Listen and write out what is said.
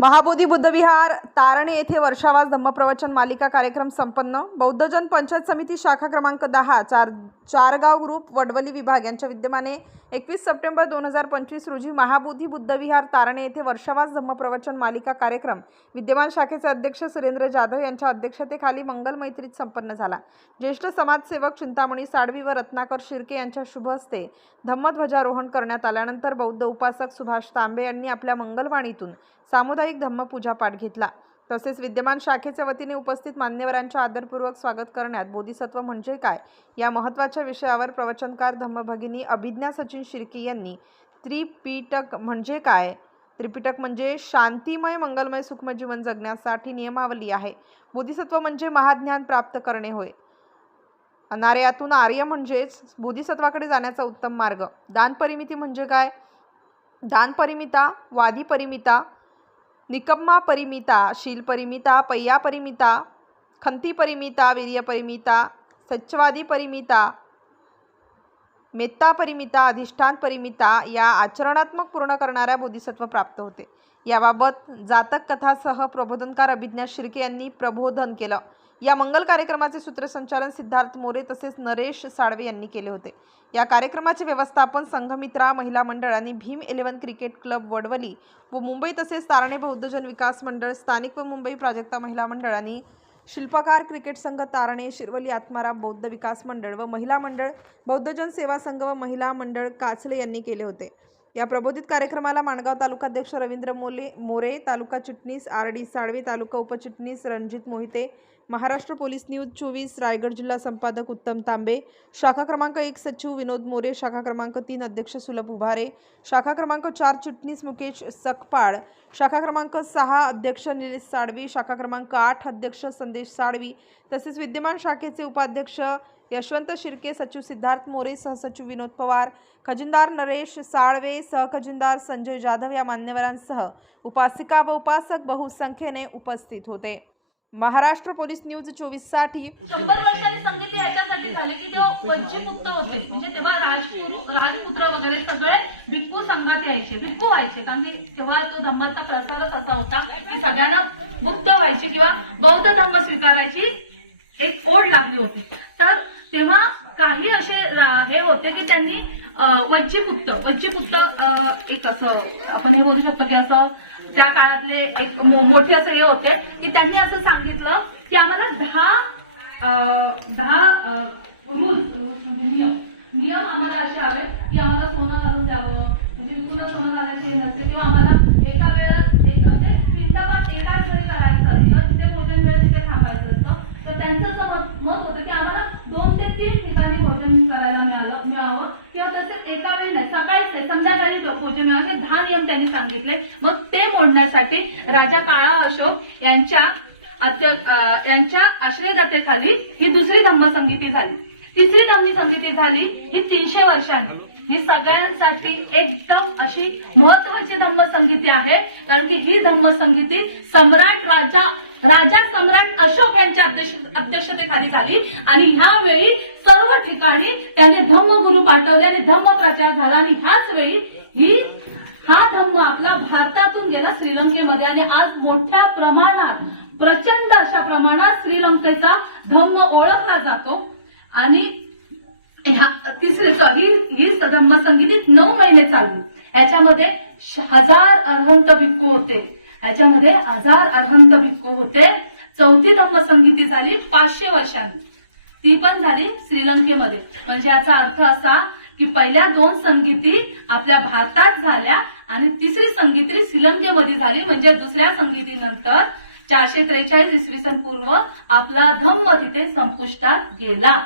महाबोधी बुद्धविहार तारणे येथे वर्षावास धम्मप्रवचन मालिका कार्यक्रम संपन्न. बौद्धजन पंचायत समिती शाखा क्रमांक दहा चार चारगाव ग्रुप वडवली विभाग यांच्या विद्यमाने एकवीस सप्टेंबर दोन हजार पंचवीस रोजी महाबोधी बुद्धविहार तारणे येथे वर्षावास धम्मप्रवचन मालिका कार्यक्रम विद्यमान शाखेचे अध्यक्ष सुरेंद्र जाधव यांच्या अध्यक्षतेखाली मंगल मैत्रीत संपन्न झाला. ज्येष्ठ समाजसेवक चिंतामणी साडवी व रत्नाकर शिर्के यांच्या शुभ हस्ते धम्मध्वजारोहण करण्यात आल्यानंतर बौद्ध उपासक सुभाष तांबे यांनी आपल्या मंगलवाणीतून सामुदायिक धम्मपूजा पाठ घेतला. तसेच विद्यमान शाखेच्या वतीने उपस्थित मान्यवरांच्या आदरपूर्वक स्वागत करण्यात बोधिसत्व म्हणजे काय या महत्त्वाच्या विषयावर प्रवचनकार धम्मभगिनी अभिज्ञा सचिन शिर्के यांनी त्रिपिटक म्हणजे काय? त्रिपिटक म्हणजे शांतिमय मंगलमय सुखमय जीवन जगण्यासाठी नियमावली आहे. बोधिसत्व म्हणजे महाज्ञान प्राप्त करणे होय. अनार्यातून आर्य म्हणजेच बोधिसत्वाकडे जाण्याचा उत्तम मार्ग. दान परिमिती म्हणजे काय? दान परिमिता वादी परिमिता निकम्मा परिमिता शील परिमिता पय्या परिमिता खंती परिमिता वीर्य परिमिता सच्चवादी परिमिता मेत्ता परिमिता अधिष्ठान परिमिता या आचरणात्मक पूर्ण करणाऱ्या बोधिसत्व प्राप्त होते. याबाबत जातक कथासह प्रबोधनकार अभिज्ञा शिर्के यांनी प्रबोधन केलं. या मंगल कार्यक्रमाचे सूत्रसंचालन सिद्धार्थ मोरे तसेच नरेश साळवे यांनी केले होते. या कार्यक्रमाचे व्यवस्थापन संघमित्रा महिला मंडळ आणि Bhim eleven cricket club Vadavali व मुंबई तसेच तारणे बौद्धजन विकास मंडळ स्थानिक व मुंबई प्राजक्ता महिला मंडळ आणि शिल्पकार क्रिकेट संघ तारणे शिरवली आत्माराम बौद्ध विकास मंडळ व महिला मंडळ बौद्धजन सेवा संघ व महिला मंडळ काचले यांनी केले होते. या प्रबोधित कार्यक्रमाला माणगाव तालुकाध्यक्ष रवींद्र मोले मोरे तालुका चिटणीस आर डी साळवे तालुका उपचिटणीस रणजित मोहिते महाराष्ट्र पोलीस न्यूज चोवीस रायगड जिल्हा संपादक उत्तम तांबे शाखा क्रमांक एक सचिव विनोद मोरे शाखा क्रमांक तीन अध्यक्ष सुलभ उभारे शाखा क्रमांक चार चिटणीस मुकेश सकपाळ शाखा क्रमांक सहा अध्यक्ष निलेश साळवी शाखा क्रमांक आठ अध्यक्ष संदेश साळवी तसेच विद्यमान शाखेचे उपाध्यक्ष यशवंत शिर्के सचिव सिद्धार्थ मोरे सहसचिव विनोद पवार खजिनदार नरेश साळवे सहखजिनदार संजय जाधव या मान्यवरांसह उपासिका व उपासक बहुसंख्येने उपस्थित होते. महाराष्ट्र पोलीस न्यूज चोवीससाठी शंभर वर्षांनी संगीत याच्यासाठी झाले की तेव्हा वंचिमुक्त होते. म्हणजे तेव्हा राजपुरु राजपुत्र वगैरे सगळे भिक्खू संघात यायचे भिक्खू व्हायचे. कारण की तेव्हा तो धम्माचा प्रसारच असा होता की सगळ्यांना मुक्त व्हायचे किंवा बौद्ध धर्म स्वीकारायची एक ओढ लागली होती तर तेव्हा काही असे होत्या की त्यांनी वज्जीपुत्त वज्जीपुत्त एक असं आपण हे बोलू शकतो की असं त्या काळातले एक मो- मोठे असं हे होते की त्यांनी असं सांगितलं की आम्हाला दहा अं, दहा रूल्स म्हणजे नियम नियम आम्हाला असे हवे की आम्हाला सोनं घालून द्यावं म्हणजे पुन्हा सोनं घालायचे नसते किंवा आम्हाला एका वेळात एक म्हणजे पिंडपात एकाच वेळी करायचं असतं तिथे भोजन वेळ तिथे थांबायचं असतं तर त्यांचं असं मत मत होतं की आम्हाला दोन ते तीन ठिकाणी भोजन करायला मिळालं मिळावं किंवा तसेच एका वेळी नाही सकाळीच नाही भोजन मिळावं असे दहा नियम त्यांनी सांगितले. मग ते मोडण्यासाठी राजा काळा अशोक यांच्या यांच्या आश्रयदातेखाली ही दुसरी धम्मसंगीती झाली. तिसरी धम्मसंगीती झाली ही तीनशे वर्षांनी. ही सगळ्यांसाठी एकदम अशी महत्वाची धम्मसंगीती आहे. कारण की ही धम्मसंगीती सम्राट राजा राजा सम्राट अशोक यांच्या अध्यक्ष- अध्यक्षतेखाली झाली. आणि ह्यावेळी सर्व ठिकाणी त्याने धम्मगुरु पाठवले आणि धम्म प्रचार झाला. आणि ह्याच वेळी ही हा धम्म आपला भारतातून गेला श्रीलंकेमध्ये आणि आज मोठ्या प्रमाणात प्रचंड अशा प्रमाणात श्रीलंकेचा धम्म ओळखला जातो. आणि तिसरी ही ही धम्म संगीत नऊ महिने चालली. याच्यामध्ये हजार अर्हंत भिक्खू होते. याच्यामध्ये हजार अर्हंत भिक्खू होते. चौथी धम्म संगीती झाली पाचशे वर्षांनी. ती पण झाली श्रीलंकेमध्ये. म्हणजे याचा अर्थ असा की पहिल्या दोन संगीती आपल्या भारतात झाल्या आणि तिसरी संगीती श्रीलंकेमध्ये झाली. म्हणजे दुसऱ्या संगीतीनंतर चारशे त्रेचाळीस इसवी सन पूर्व आपला धम्म तिथे संपुष्टात गेला.